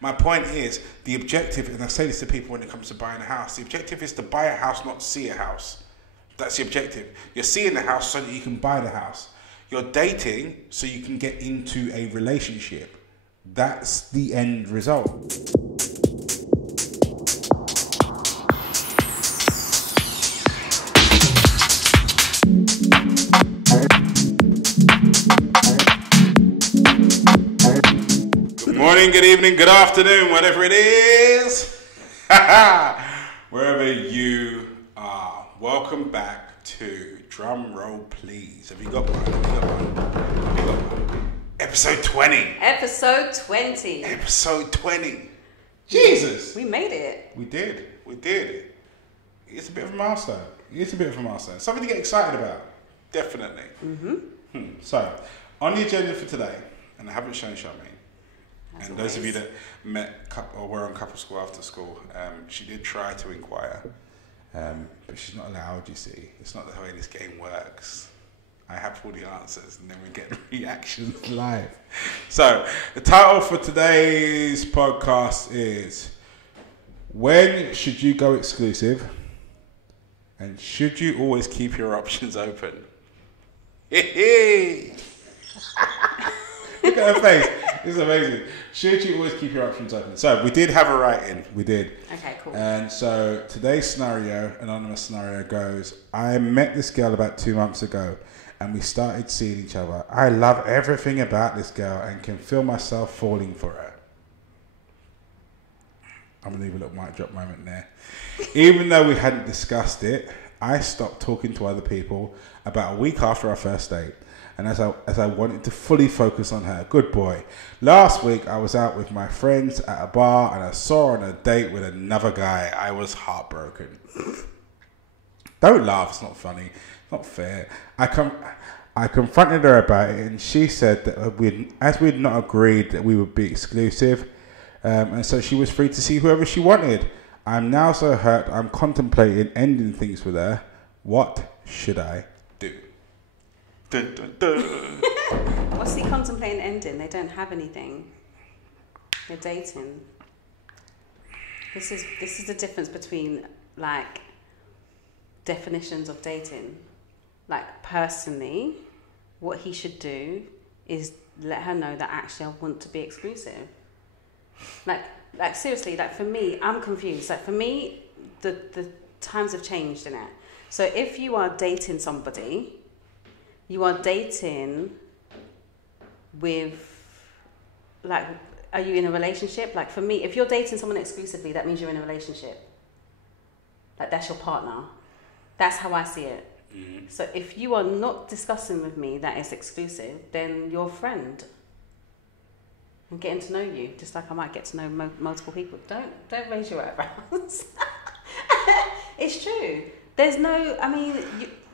My point is, the objective, and I say this to people when it comes to buying a house, the objective is to buy a house, not see a house. That's the objective. You're seeing the house so that you can buy the house. You're dating so you can get into a relationship. That's the end result. Good morning, good evening, good afternoon, whatever it is. Wherever you are. Welcome back to Drum Roll Please. Have you got one? Have you got one? Episode 20. Episode 20. Episode 20. Jesus. We made it. We did. It's a bit of a milestone. Something to get excited about. Definitely. So, on the agenda for today, and I haven't shown Charmaine, and those of you that met or were on couple school after school, she did try to inquire, but she's not allowed, you see. It's not the way this game works. I have all the answers and then we get reactions live. So, the title for today's podcast is, when should you go exclusive? And should you always keep your options open? Look at her face. This is amazing. Should you always keep your options open? So we did have a write-in. We did. Okay, cool. And so today's scenario, anonymous scenario, goes, I met this girl about 2 months ago and we started seeing each other. I love everything about this girl and can feel myself falling for her. I'm going to leave a little mic drop moment there. Even though we hadn't discussed it, I stopped talking to other people about a week after our first date. And as I wanted to fully focus on her. Good boy. Last week, I was out with my friends at a bar and I saw her on a date with another guy. I was heartbroken. Don't laugh. It's not funny. It's not fair. I confronted her about it and she said that we'd not agreed that we would be exclusive. And so she was free to see whoever she wanted. I'm now so hurt. I'm contemplating ending things with her. What should I do? Dun, dun, dun. What's the contemplating ending? They don't have anything. They're dating. This is the difference between like definitions of dating. Like personally, what he should do is let her know that actually I want to be exclusive. Like seriously, like for me, I'm confused. Like for me, the times have changed in it. So if you are dating somebody, you are dating with, like, are you in a relationship? Like for me, if you're dating someone exclusively, that means you're in a relationship. Like that's your partner. That's how I see it. Mm-hmm. So if you are not discussing with me that is exclusive, then you're a friend. I'm getting to know you, just like I might get to know multiple people. Don't raise your eyebrows. It's true. There's no, I mean,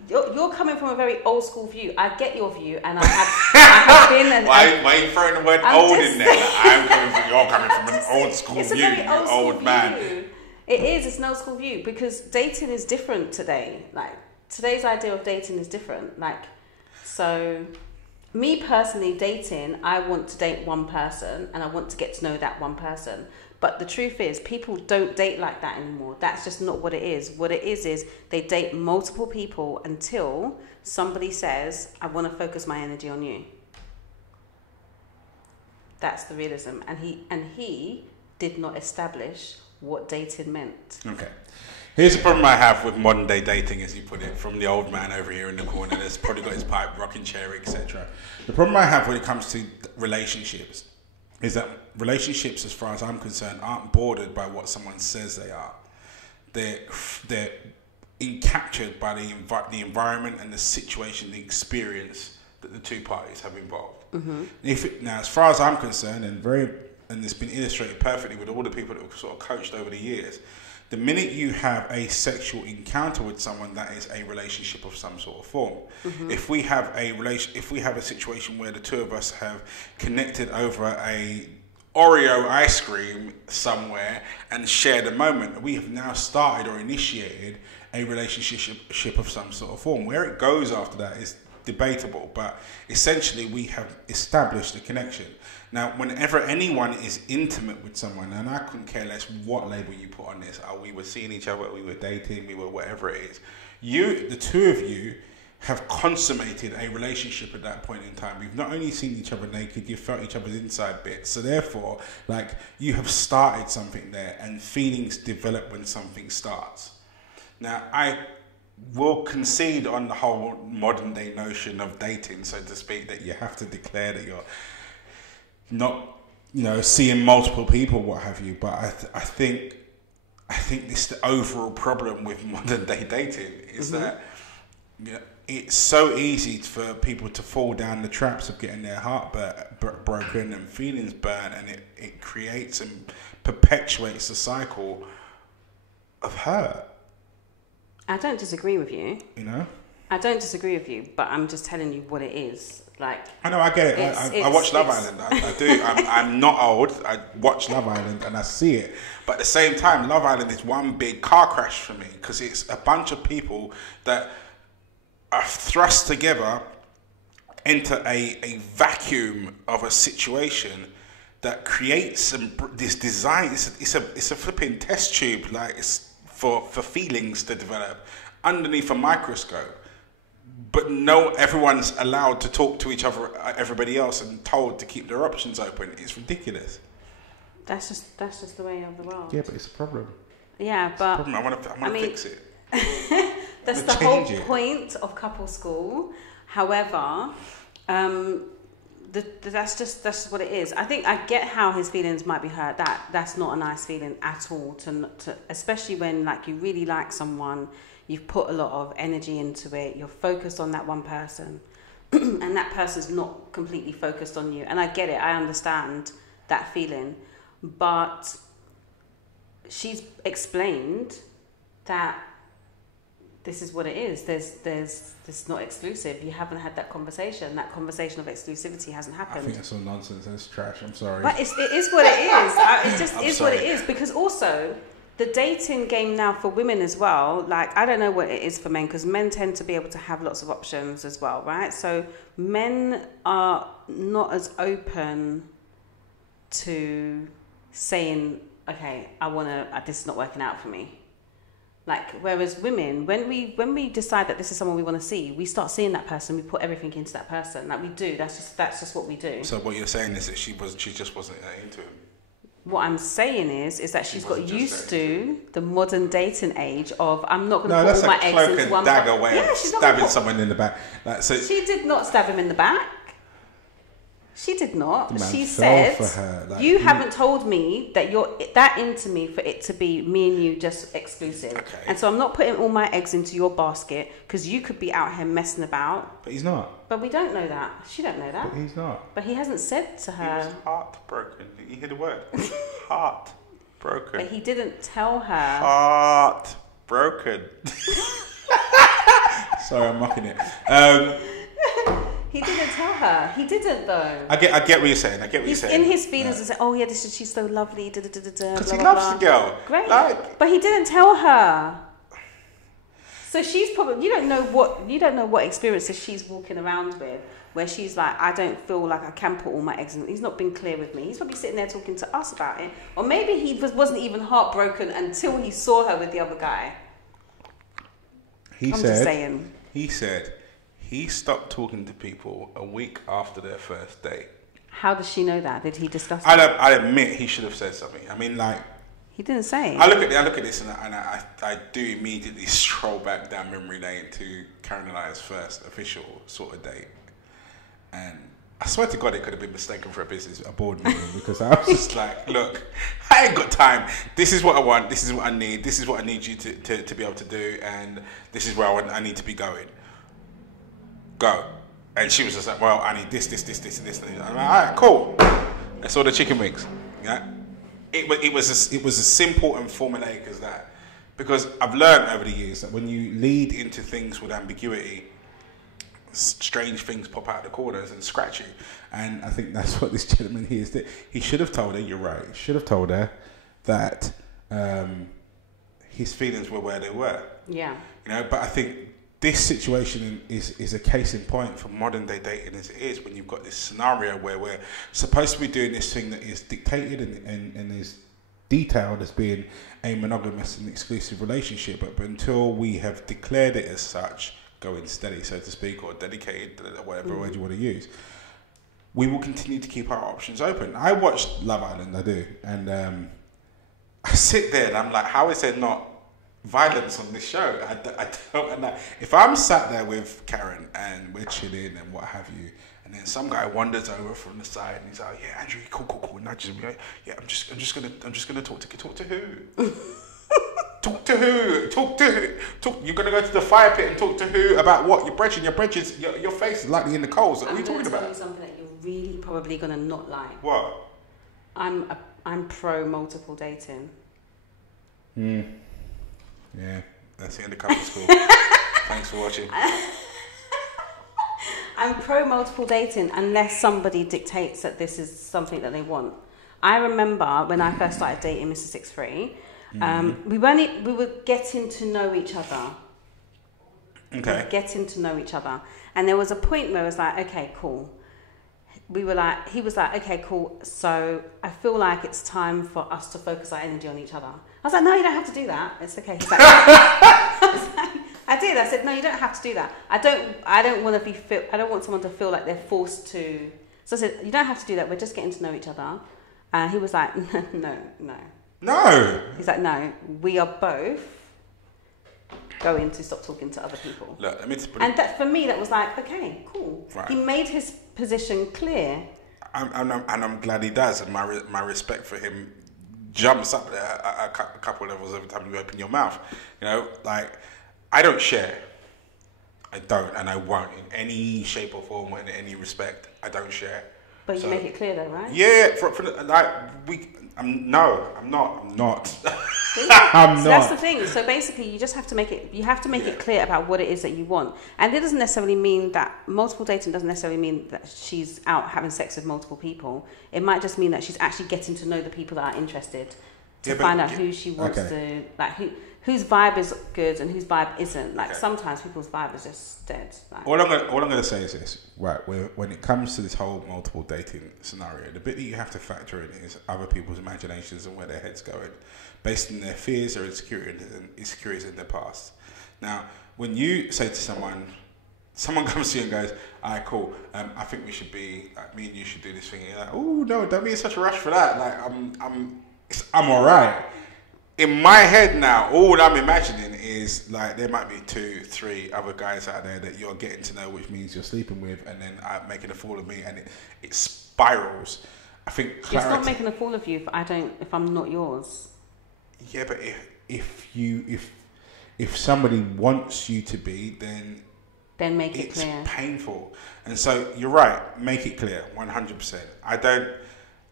you're coming from a very old school view. I get your view, and I have been. Why are you throwing the word old in there? Like, you're coming from an old school view, you old man. It is. It's an old school view because dating is different today. Like today's idea of dating is different. Like so. Me personally, dating, I want to date one person and I want to get to know that one person. But the truth is, people don't date like that anymore. That's just not what it is. What it is they date multiple people until somebody says, I want to focus my energy on you. That's the realism. And he did not establish what dating meant. Okay. Here's the problem I have with modern day dating, as you put it, from the old man over here in the corner that's probably got his pipe, rocking chair, etc. The problem I have when it comes to relationships is that relationships, as far as I'm concerned, aren't bordered by what someone says they are. They're captured by the environment and the situation, the experience that the two parties have involved. Mm-hmm. Now, as far as I'm concerned, and it's been illustrated perfectly with all the people that we've sort of coached over the years, the minute you have a sexual encounter with someone, that is a relationship of some sort of form. Mm-hmm. If we have a situation where the two of us have connected over a Oreo ice cream somewhere and shared a moment, we have now started or initiated a relationship of some sort of form. Where it goes after that is debatable, but essentially we have established a connection. Now, whenever anyone is intimate with someone, and I couldn't care less what label you put on this, we were seeing each other, we were dating, we were whatever it is, the two of you have consummated a relationship at that point in time. You've not only seen each other naked, you've felt each other's inside bits. So therefore, like, you have started something there, and feelings develop when something starts. Now, I will concede on the whole modern day notion of dating, so to speak, that you have to declare that you're not, seeing multiple people, what have you. But I think this the overall problem with modern day dating is that it's so easy for people to fall down the traps of getting their heart broken and feelings burnt, and it creates and perpetuates the cycle of hurt. I don't disagree with you. I don't disagree with you, but I'm just telling you what it is. Like, I know, I get it. I watch Love Island. I do. I'm not old. I watch Love Island and I see it. But at the same time, Love Island is one big car crash for me, because it's a bunch of people that are thrust together into a vacuum of a situation that creates this design. It's a flipping test tube, like, it's for feelings to develop underneath a microscope. But everyone's allowed to talk to each other, everybody else, and told to keep their options open. It's ridiculous. That's just the way of the world. Yeah, but it's a problem. Yeah, but I want to fix it. That's the whole point of couple school. However, that's just what it is. I think I get how his feelings might be hurt. That's not a nice feeling at all. To especially when, like, you really like someone, you've put a lot of energy into it, you're focused on that one person, and that person's not completely focused on you. And I get it. I understand that feeling, but she's explained that this is what it is. There's not exclusive. You haven't had that conversation. That conversation of exclusivity hasn't happened. I think that's all nonsense. That's trash. I'm sorry. But it is what it is. It just is what it is. Because also, the dating game now for women as well, like, I don't know what it is for men, because men tend to be able to have lots of options as well, right? So men are not as open to saying, okay, this is not working out for me. Like, whereas women, when we decide that this is someone we want to see, we start seeing that person, we put everything into that person. Like, we do. That's just what we do. So what you're saying is that she just wasn't into him. What I'm saying is that she's got used to the modern dating age of, I'm not going to put all my eggs into one. That's a cloak and dagger way of stabbing someone in the back. Like, so she did not stab him in the back. She did not. She said, like, you haven't told me that you're that into me for it to be me and you just exclusive. Okay. And so I'm not putting all my eggs into your basket, because you could be out here messing about. But he's not. But we don't know that. She don't know that. But he's not. But he hasn't said to her. He was heartbroken. You hear the word? Heartbroken. But he didn't tell her. Heartbroken. Sorry, I'm mocking it. He didn't tell her. He didn't, though. I get what you're saying. He's in his feelings and say, "Oh yeah, she's so lovely." Because he loves the girl. Great, but he didn't tell her. So she's probably you don't know what experiences she's walking around with, where she's like, I don't feel like I can put all my eggs in. He's not been clear with me. He's probably sitting there talking to us about it, or maybe he wasn't even heartbroken until he saw her with the other guy. Just saying. He said he stopped talking to people a week after their first date. How does she know that? Did he discuss it? I admit he should have said something. I mean, like, he didn't say. I look at this and I do immediately stroll back down memory lane to Karen and I's first official sort of date, and I swear to God it could have been mistaken for a board meeting, because I was just like, look, I ain't got time. This is what I want. This is what I need. This is what I need you to be able to do, and this is where I need to be going. Go. And she was just like, well, I need this, and this. And I'm like, all right, cool. I saw the chicken wings. Yeah. It was as simple and formulaic as that. Because I've learned over the years that when you lead into things with ambiguity, strange things pop out of the corners and scratch you. And I think that's what this gentleman here is. That he should have told her, you're right, he should have told her that his feelings were where they were. Yeah. But I think this situation is a case in point for modern day dating as it is, when you've got this scenario where we're supposed to be doing this thing that is dictated and is detailed as being a monogamous and exclusive relationship, but until we have declared it as such, going steady, so to speak, or dedicated, whatever word you want to use, we will continue to keep our options open. I watched Love Island, I do, and I sit there and I'm like, how is there not violence on this show? I don't. And if I'm sat there with Karen and we're chilling and what have you, and then some guy wanders over from the side and he's like, "Yeah, Andrew, cool," nudges me. Yeah, I'm just gonna talk to who? Talk to who? You're gonna go to the fire pit and talk to who about what? Your bridges, your face is likely in the coals. What are you talking about? I'm gonna tell you something that you're really probably gonna not like. What? I'm pro multiple dating. Yeah, that's the end of couple school. Thanks for watching. I'm pro multiple dating unless somebody dictates that this is something that they want. I remember when I first started dating Mr. 63, we were getting to know each other. Okay. We were getting to know each other. And there was a point where it was like, okay, cool. He was like, okay, cool. So I feel like it's time for us to focus our energy on each other. I was like, no, you don't have to do that. It's okay. He's like, I did. I said, no, you don't have to do that. I don't want someone to feel like they're forced to. So I said, you don't have to do that. We're just getting to know each other. And he was like, no. He's like, no, we are both going to stop talking to other people. Look, and that, for me, that was like, okay, cool. Right. He made his position clear. I'm glad he does, and my respect for him jumps up a couple levels every time you open your mouth. You know, like, I don't share. I don't, and I won't in any shape or form or in any respect. I don't share. But you make it clear though, right? Yeah, I'm not. I'm not. So that's the thing. So basically, you just have to make it. You have to make it clear about what it is that you want, and it doesn't necessarily mean that multiple dating doesn't necessarily mean that she's out having sex with multiple people. It might just mean that she's actually getting to know the people that are interested to find out who she wants to, like whose vibe is good and whose vibe isn't. Like sometimes people's vibe is just dead. Like, all I'm gonna say is this, right? When it comes to this whole multiple dating scenario, the bit that you have to factor in is other people's imaginations and where their head's going, based on their fears or insecurities in their past. Now, when you say to someone comes to you and goes, "Alright, cool. I think we should be like, me and you should do this thing." And you're like, "Oh no, don't be in such a rush for that. Like, I'm alright." In my head now, all I'm imagining is like there might be 2-3 other guys out there that you're getting to know, which means you're sleeping with, and then making a fool of me, and it spirals. I think clarity. It's not making a fool of you if I'm not yours. Yeah, but if somebody wants you to be, then make it clear. It's painful, and so you're right. Make it clear, 100%.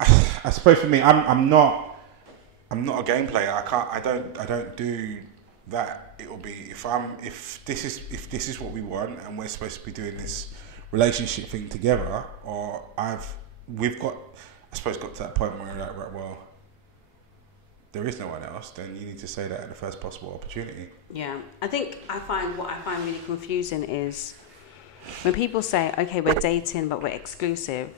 I suppose for me, I'm not a game player. I don't do that. It will be if this is what we want and we're supposed to be doing this relationship thing together, or we've got to that point where we're like, right, well, there is no one else, then you need to say that at the first possible opportunity. Yeah. What I find really confusing is when people say, okay, we're dating but we're exclusive.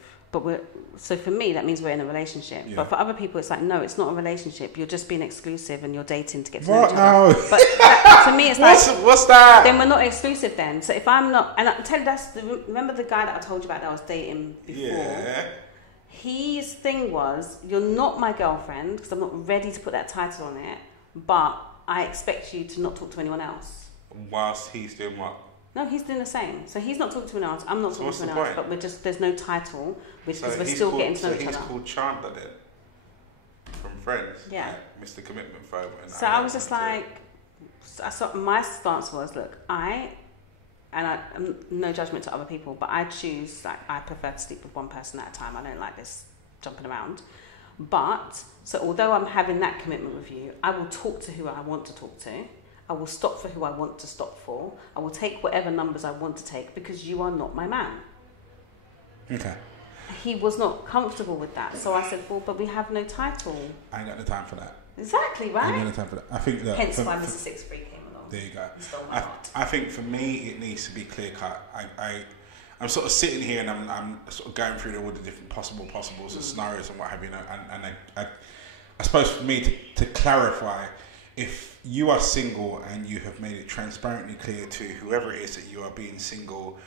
So for me, that means we're in a relationship. Yeah. But for other people, it's like, no, it's not a relationship. You're just being exclusive and you're dating to get to know each other. No. But to me, it's what's that? Then we're not exclusive then. So if I'm not, and I tell you, remember the guy that I told you about that I was dating before? Yeah. His thing was, you're not my girlfriend because I'm not ready to put that title on it, but I expect you to not talk to anyone else. Whilst he's doing what? No, he's doing the same. So he's not talking to anyone else. I'm not talking to anyone else. But there's no title because we're still getting to know each other. So he's called Chandler then, from Friends. Yeah. Like Mr. Commitment Phobe. So I was just like, my stance was, look, I'm no judgment to other people, but I prefer to sleep with one person at a time. I don't like this jumping around. But, so although I'm having that commitment with you, I will talk to who I want to talk to. I will stop for who I want to stop for. I will take whatever numbers I want to take because you are not my man. Okay. He was not comfortable with that. So I said, well, but we have no title. I ain't got no time for that. Exactly, right? I ain't got no time for that. I think that... Hence why Mr. 63 came along. There you go. You stole my heart. I think for me, it needs to be clear cut. I'm sort of sitting here and I'm sort of going through all the different possibles and scenarios and what have you. And I suppose for me to clarify, if you are single and you have made it transparently clear to whoever it is that you are being single,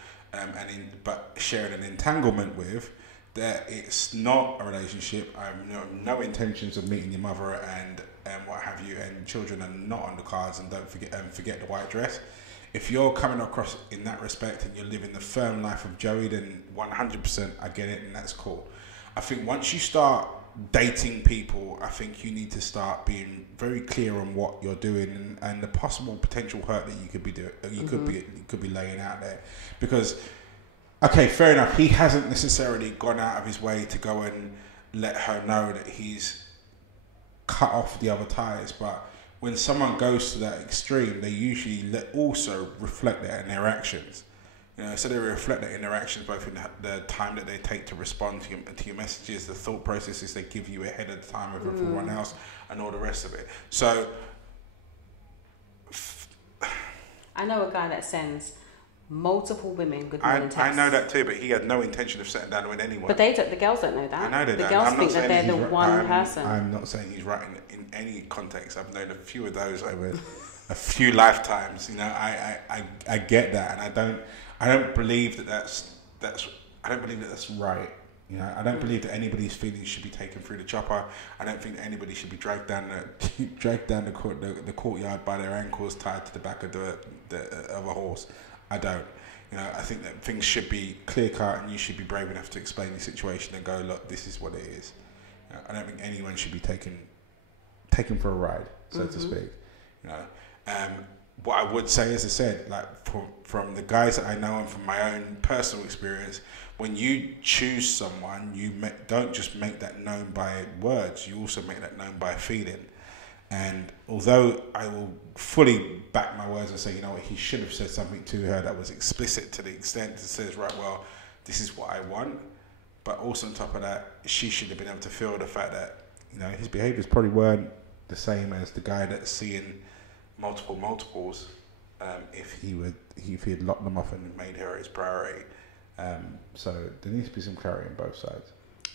but sharing an entanglement with, that it's not a relationship. I have no intentions of meeting your mother and what have you, and children are not on the cards, and don't forget the white dress. If you're coming across in that respect and you're living the firm life of Joey, then 100% I get it, and that's cool. I think once you start dating people, I think you need to start being very clear on what you're doing and the possible potential hurt that you could be doing. You could be laying out there, because okay, fair enough, he hasn't necessarily gone out of his way to go and let her know that he's cut off the other ties, but when someone goes to that extreme, they usually also reflect that in their actions. You know, so they reflect that in their actions, both in the time that they take to respond to your messages, the thought processes they give you ahead of the time of everyone else, and all the rest of it. So, I know a guy that sends multiple women good morning texts. I know that too, but he had no intention of settling down with anyone. But the girls don't know that. I know they the don't. girls think that they're the one person. I'm not saying he's right in any context. I've known a few of those over a few lifetimes. You know, I get that, and I don't believe that's right. You know, I don't believe that anybody's feelings should be taken through the chopper. I don't think that anybody should be dragged down the courtyard by their ankles tied to the back of of a horse. I don't. You know, I think that things should be clear cut, and you should be brave enough to explain the situation and go, look, this is what it is. You know, I don't think anyone should be taken for a ride, so to speak. You know, what I would say, as I said, like from the guys that I know and from my own personal experience, when you choose someone, you don't just make that known by words. You also make that known by feeling. And although I will fully back my words and say, you know what, he should have said something to her that was explicit to the extent that says, right, well, this is what I want. But also on top of that, she should have been able to feel the fact that, you know, his behaviours probably weren't the same as the guy that's seeing multiples. If he had locked them off and made her his priority. So there needs to be some clarity on both sides.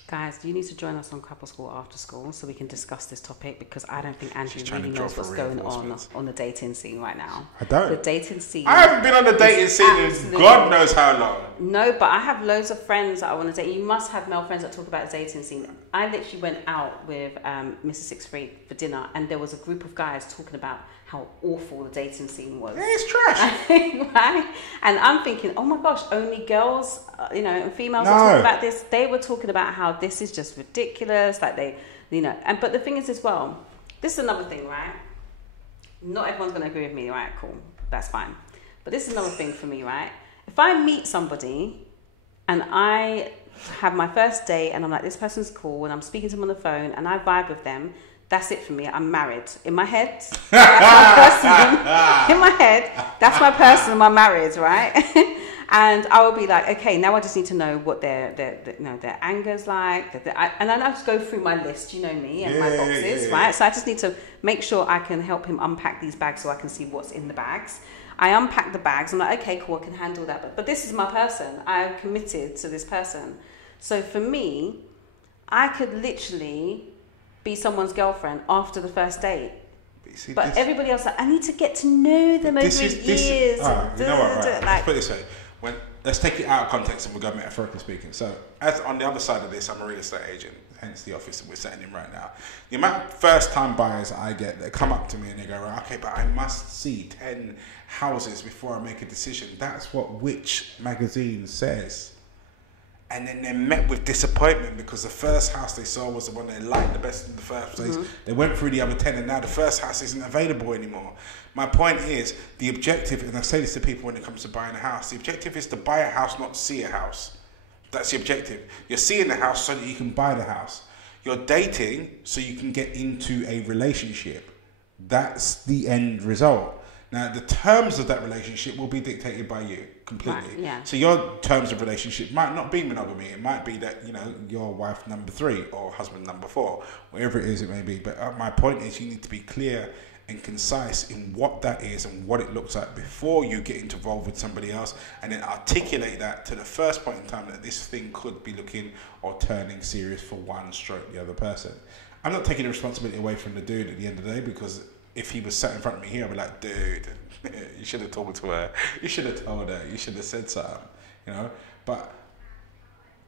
Guys, you need to join us on Couple School after school so we can discuss this topic, because I don't think Andrew really knows what's going on the dating scene right now. I don't. The dating scene. I haven't been on the dating scene in God knows how long. No, but I have loads of friends that I want to date. You must have male friends that talk about the dating scene. I literally went out with Mrs. Sixfree for dinner, and there was a group of guys talking about how awful the dating scene was. Yeah, it's trash. Right? And I'm thinking, oh my gosh, only girls, and females are talking about this. They were talking about how this is just ridiculous. Like but the thing is as well, this is another thing, right? Not everyone's going to agree with me, right? Cool. That's fine. But this is another thing for me, right? If I meet somebody and I have my first date and I'm like, this person's cool, and I'm speaking to them on the phone and I vibe with them, that's it for me. I'm married. In my head, that's my person. In my head, that's my person. I'm married, right? And I will be like, okay, now I just need to know what their anger's like. And then I just go through my list, you know me, and my boxes, right? So I just need to make sure I can help him unpack these bags so I can see what's in the bags. I unpack the bags. I'm like, okay, cool, I can handle that. But this is my person. I'm committed to this person. So for me, I could literally be someone's girlfriend after the first date. But everybody else, like, I need to get to know them over years. You know what, right? Let's put it this way. Let's take it out of context and we'll go metaphorically speaking. So, as on the other side of this, I'm a real estate agent, hence the office that we're sitting in right now. The amount of first-time buyers I get that come up to me and they go, right, okay, but I must see 10 houses before I make a decision. That's what Which magazine says. And then they're met with disappointment because the first house they saw was the one they liked the best in the first place. They went through the other 10 and now the first house isn't available anymore. My point is, the objective, and I say this to people when it comes to buying a house, the objective is to buy a house, not see a house. That's the objective. You're seeing the house so that you can buy the house. You're dating so you can get into a relationship. That's the end result. Now, the terms of that relationship will be dictated by you completely. Right, yeah. So your terms of relationship might not be monogamy. It might be that, your wife number 3 or husband number 4, whatever it is it may be. But my point is, you need to be clear and concise in what that is and what it looks like before you get involved with somebody else, and then articulate that to the first point in time that this thing could be looking or turning serious for one stroke the other person. I'm not taking the responsibility away from the dude at the end of the day, because if he was sat in front of me here, I'd be like, dude, you should have talked to her, you should have told her, you should have said something, you know. But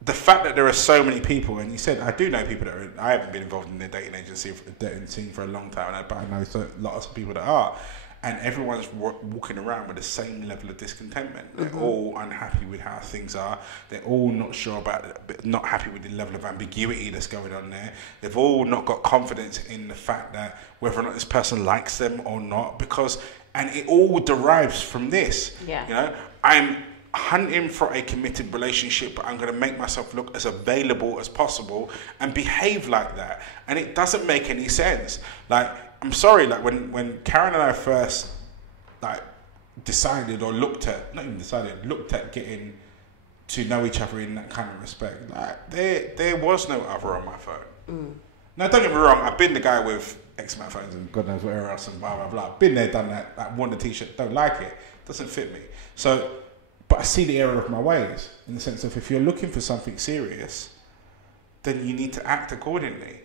the fact that there are so many people, and you said, I do know people that are, I haven't been involved in the dating agency, dating scene for a long time, but I know lots of people that are, and everyone's walking around with the same level of discontentment. They're all unhappy with how things are. They're all not sure about, not happy with the level of ambiguity that's going on there. They've all not got confidence in the fact that whether or not this person likes them or not, and it all derives from this. Yeah. You know, I'm hunting for a committed relationship, but I'm going to make myself look as available as possible and behave like that. And it doesn't make any sense. Like, I'm sorry, like when Karen and I first decided or looked at getting to know each other in that kind of respect, like there was no other on my phone. Now, don't get me wrong, I've been the guy with X amount of phones and God knows where else and blah blah blah. Been there, done that. Like, worn the t-shirt, don't like it, doesn't fit me. So, but I see the error of my ways in the sense of, if you're looking for something serious, then you need to act accordingly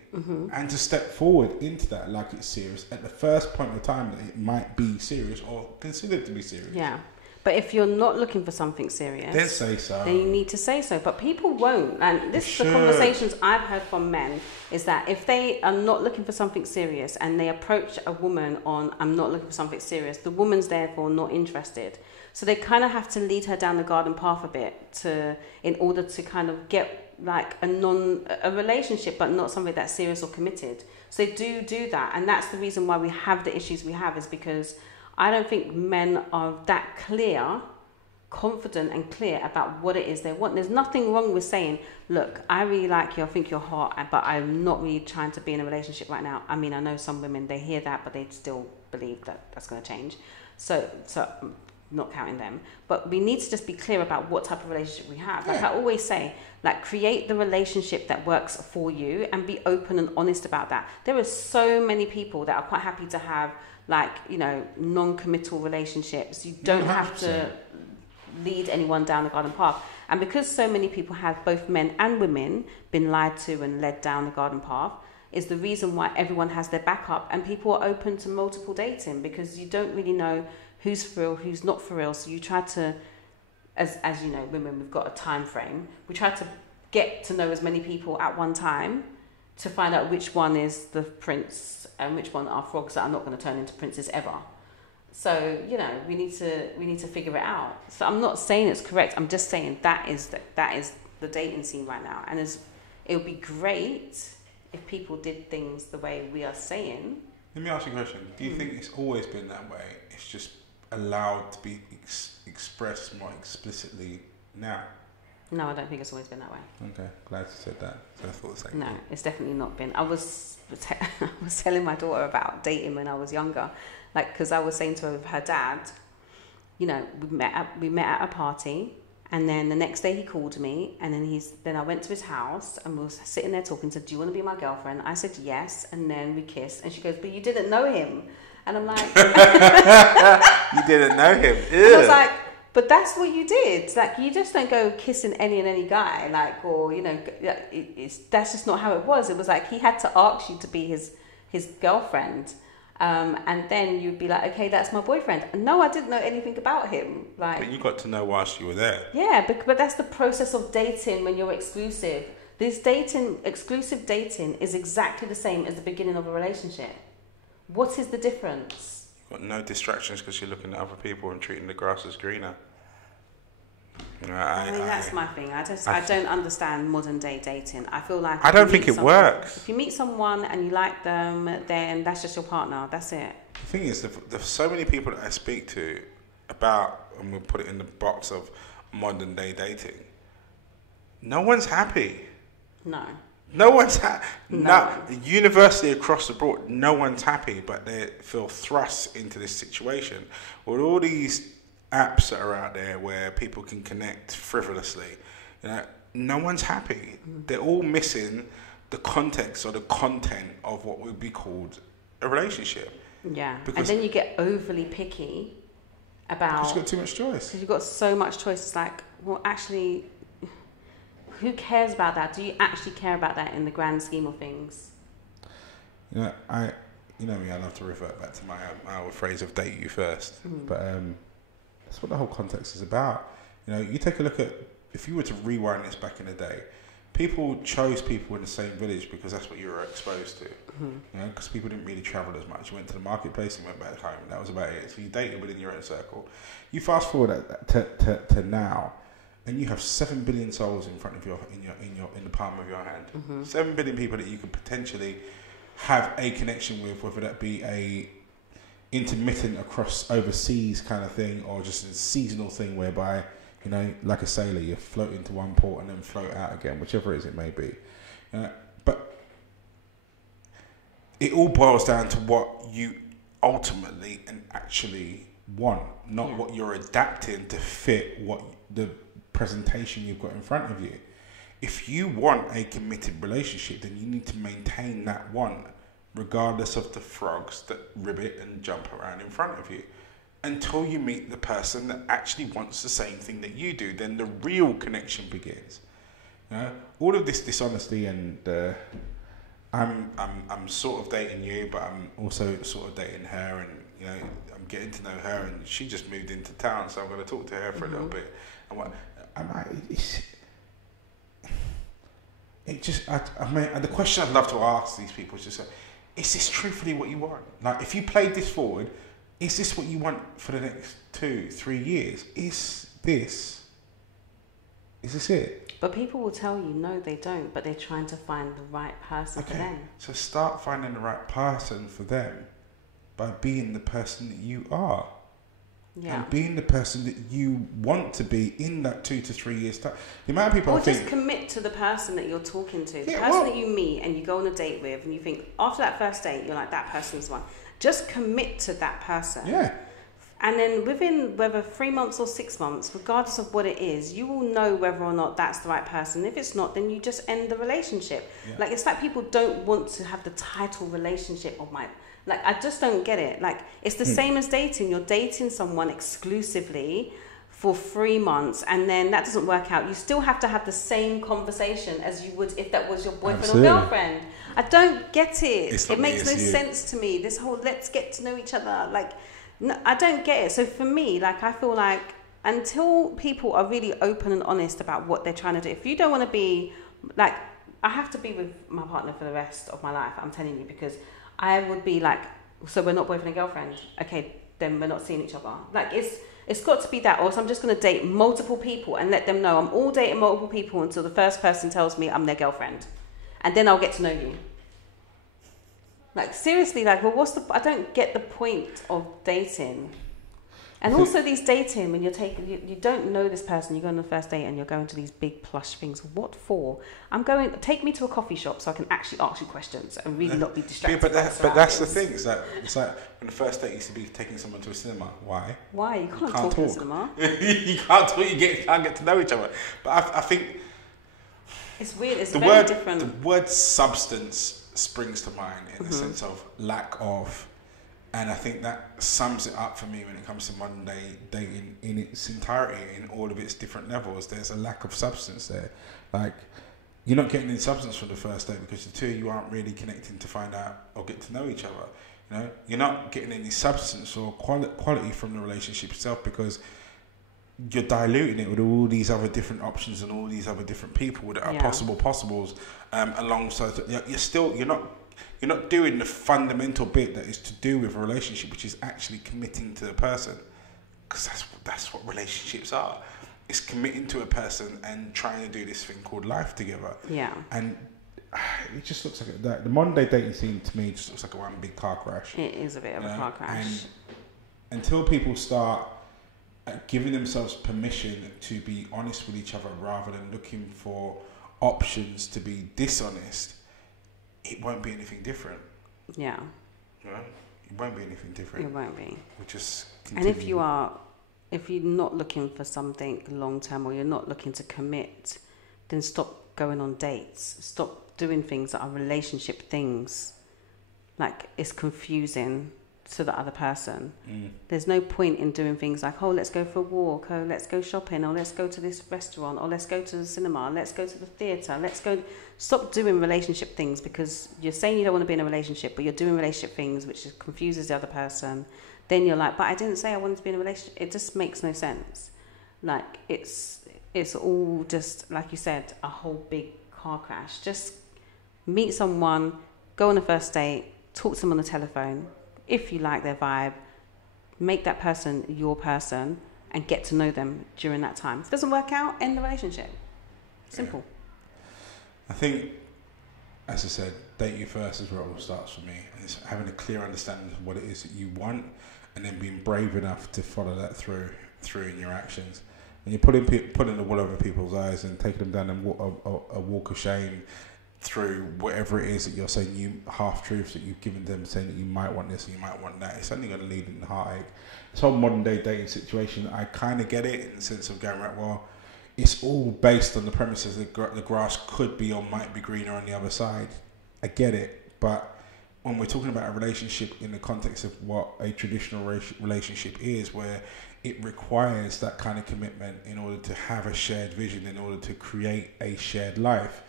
and to step forward into that like it's serious at the first point of time that it might be serious or considered to be serious. Yeah. But if you're not looking for something serious, then say so. Then you need to say so. But people won't. And this is the conversations I've heard from men, is that if they are not looking for something serious and they approach a woman on, I'm not looking for something serious, the woman's therefore not interested. So they kind of have to lead her down the garden path a bit in order to kind of get like a relationship, but not something that's serious or committed. So they do that. And that's the reason why we have the issues we have, is because I don't think men are that clear, confident and clear about what it is they want. There's nothing wrong with saying, look, I really like you, I think you're hot, but I'm not really trying to be in a relationship right now. I mean, I know some women, they hear that, but they still believe that that's going to change. So not counting them. But we need to just be clear about what type of relationship we have. Like I always say, like, create the relationship that works for you and be open and honest about that. There are so many people that are quite happy to have, like, you know, non-committal relationships. You don't have to lead anyone down the garden path. And because so many people have, both men and women, been lied to and led down the garden path, is the reason why everyone has their backup and people are open to multiple dating, because you don't really know who's for real, who's not for real. So you try to, as you know, women, we've got a time frame. We try to get to know as many people at one time to find out which one is the prince and which one are frogs that are not going to turn into princes ever. So, you know, we need to figure it out. So I'm not saying it's correct. I'm just saying that is the dating scene right now. And it would be great if people did things the way we are saying. Let me ask you a question. Do you think it's always been that way? It's just allowed to be expressed more explicitly now? No, I don't think it's always been that way. Okay, glad you said that. So I thought the same. No, it's definitely not been. I was telling my daughter about dating when I was younger, like, because I was saying to her with her dad, you know, we met at a party, and then the next day he called me, and then I went to his house and we was sitting there talking. Said, "Do you want to be my girlfriend?" I said yes, and then we kissed, and she goes, "But you didn't know him," and I'm like, "You didn't know him?" And I was like, but that's what you did. Like, you just don't go kissing any guy, like, or, you know, that's just not how it was. It was like he had to ask you to be his girlfriend, and then you'd be like, okay, that's my boyfriend. And no, I didn't know anything about him. Like, but you got to know whilst you were there. Yeah, but that's the process of dating when you're exclusive. Exclusive dating is exactly the same as the beginning of a relationship. What is the difference? Got no distractions because you're looking at other people and treating the grass as greener. You know, I mean, that's my thing. I don't understand modern day dating. I feel like I don't think it works. If you meet someone and you like them, then that's just your partner. That's it. The thing is, there's so many people that I speak to about, and we'll put it in the box of modern day dating. No one's happy. No one's happy. No, universally across the board, no one's happy, but they feel thrust into this situation with all these apps that are out there where people can connect frivolously. You know, no one's happy. They're all missing the context or the content of what would be called a relationship. Yeah. Because and then you get overly picky about... Because you've got too much choice. Because you've got so much choice. It's like, well, actually, who cares about that? Do you actually care about that in the grand scheme of things? You know me, I love to revert back to my old phrase of date you first. But that's what the whole context is about. You know, you take a look at, if you were to rewind this back in the day, people chose people in the same village because that's what you were exposed to. You know, because people didn't really travel as much. You went to the marketplace and went back home. That was about it. So you dated within your own circle. You fast forward to now, and you have 7 billion souls in front of in the palm of your hand. 7 billion people that you could potentially have a connection with, whether that be a intermittent across overseas kind of thing, or just a seasonal thing whereby, you know, like a sailor, you float into one port and then float out again, whichever it may be. But it all boils down to what you ultimately and actually want, not what you're adapting to fit what the presentation you've got in front of you. If you want a committed relationship, then you need to maintain that one, regardless of the frogs that ribbit and jump around in front of you, until you meet the person that actually wants the same thing that you do. Then the real connection begins. You know, all of this dishonesty and I'm sort of dating you, but I'm also sort of dating her, and you know, I'm getting to know her, and she just moved into town, so I'm going to talk to her for a little bit. And what I mean, the question I'd love to ask these people is just, is this truthfully what you want? Like, if you played this forward, is this what you want for the next 2-3 years? Is this it? But people will tell you, no, they don't, but they're trying to find the right person for them. So start finding the right person for them by being the person that you are. Yeah. And being the person that you want to be in that 2 to 3 years time. The amount of people just commit to the person that you're talking to. The person that you meet and you go on a date with, and you think after that first date, you're like, that person's one. Just commit to that person. Yeah. And then within whether 3 months or 6 months, regardless of what it is, you will know whether or not that's the right person. If it's not, then you just end the relationship. Yeah. Like, it's like people don't want to have the title relationship of my... Like, I just don't get it. Like, it's the same as dating. You're dating someone exclusively for 3 months, and then that doesn't work out. You still have to have the same conversation as you would if that was your boyfriend or girlfriend. I don't get it. It makes no sense to me. This whole let's get to know each other. Like, no, I don't get it. So for me, like, I feel like until people are really open and honest about what they're trying to do, if you don't want to be, like, I have to be with my partner for the rest of my life, I'm telling you, because I would be like, so we're not boyfriend and girlfriend. Okay, then we're not seeing each other. Like, it's got to be that, or else I'm just going to date multiple people and let them know I'm all dating multiple people until the first person tells me I'm their girlfriend. And then I'll get to know you. Like, seriously, like, well, I don't get the point of dating. And also these dating, when you don't know this person, you go on the first date and you're going to these big plush things. What for? Take me to a coffee shop so I can actually ask you questions and really not be distracted. Yeah, but that's the thing. It's like when the first date used to be taking someone to a cinema. Why? Why? You can't talk in the cinema. You can't talk, you can't get to know each other. But I think... It's weird, it's very different. The word substance springs to mind in the sense of lack of... And I think that sums it up for me when it comes to modern day dating in its entirety, in all of its different levels. There's a lack of substance there. Like, you're not getting any substance from the first date because the two of you aren't really connecting to find out or get to know each other. You know, you're not getting any substance or quality from the relationship itself because you're diluting it with all these other different options and all these other different people that are possibles alongside. You're not doing the fundamental bit that is to do with a relationship, which is actually committing to the person, because that's what relationships are. It's committing to a person and trying to do this thing called life together. Yeah. And it just looks like the modern day dating scene to me just looks like one big car crash. It is a bit of a car crash. And until people start giving themselves permission to be honest with each other rather than looking for options to be dishonest, it won't be anything different. Yeah. You know? It won't be anything different. It won't be. We'll just continue. And if you're not looking for something long term or you're not looking to commit, then stop going on dates. Stop doing things that are relationship things. Like, it's confusing. to the other person. There's no point in doing things like, oh, let's go for a walk, oh, let's go shopping, or let's go to this restaurant, or let's go to the cinema, let's go to the theatre, let's go. Stop doing relationship things because you're saying you don't want to be in a relationship, but you're doing relationship things which confuses the other person. Then you're like, but I didn't say I wanted to be in a relationship. It just makes no sense. Like, it's all just, like you said, a whole big car crash. Just meet someone, go on a first date, talk to them on the telephone. If you like their vibe, make that person your person and get to know them during that time. If it doesn't work out, end the relationship. Simple. I think, as I said, date you first is where it all starts for me. And it's having a clear understanding of what it is that you want and then being brave enough to follow that through in your actions. And you're putting the wool over people's eyes and taking them down a walk of shame through whatever it is that you're saying, you half-truths that you've given them, saying that you might want this and you might want that. It's only going to lead in heartache. This whole modern-day dating situation, I kind of get it in the sense of going, right, well, it's all based on the premises that the grass could be or might be greener on the other side. I get it, but when we're talking about a relationship in the context of what a traditional relationship is, where it requires that kind of commitment in order to have a shared vision, in order to create a shared life,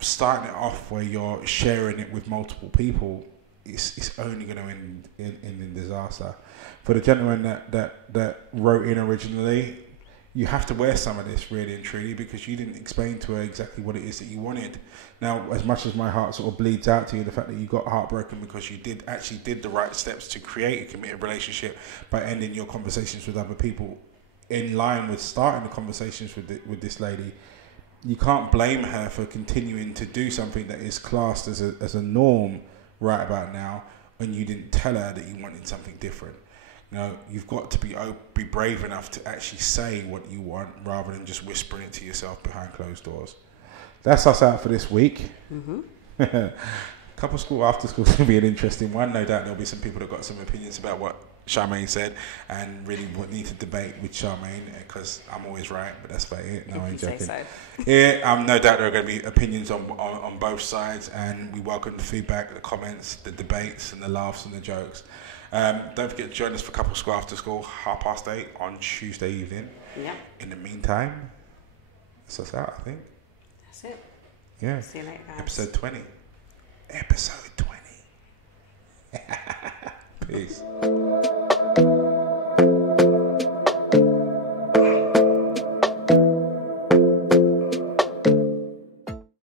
starting it off where you're sharing it with multiple people, it's only going to end in disaster. For the gentleman that wrote in originally, you have to wear some of this really and truly because you didn't explain to her exactly what it is that you wanted. Now, as much as my heart sort of bleeds out to you, the fact that you got heartbroken because you did the right steps to create a committed relationship by ending your conversations with other people in line with starting the conversations with this lady, you can't blame her for continuing to do something that is classed as a norm right about now when you didn't tell her that you wanted something different. You know, you've got to be brave enough to actually say what you want rather than just whispering it to yourself behind closed doors. That's us out for this week. Couple school after school is going to be an interesting one. No doubt there'll be some people that got some opinions about what Charmaine said and really need to debate with Charmaine because I'm always right, but that's about it. No, I'm joking. So. Yeah, no doubt there are going to be opinions on both sides, and we welcome the feedback, the comments, the debates, and the laughs and the jokes. Don't forget to join us for Couple School After School, 8:30 on Tuesday evening. Yeah. In the meantime, that's us out, I think. That's it. Yeah. See you later, guys. Episode 20. Episode 20. Peace.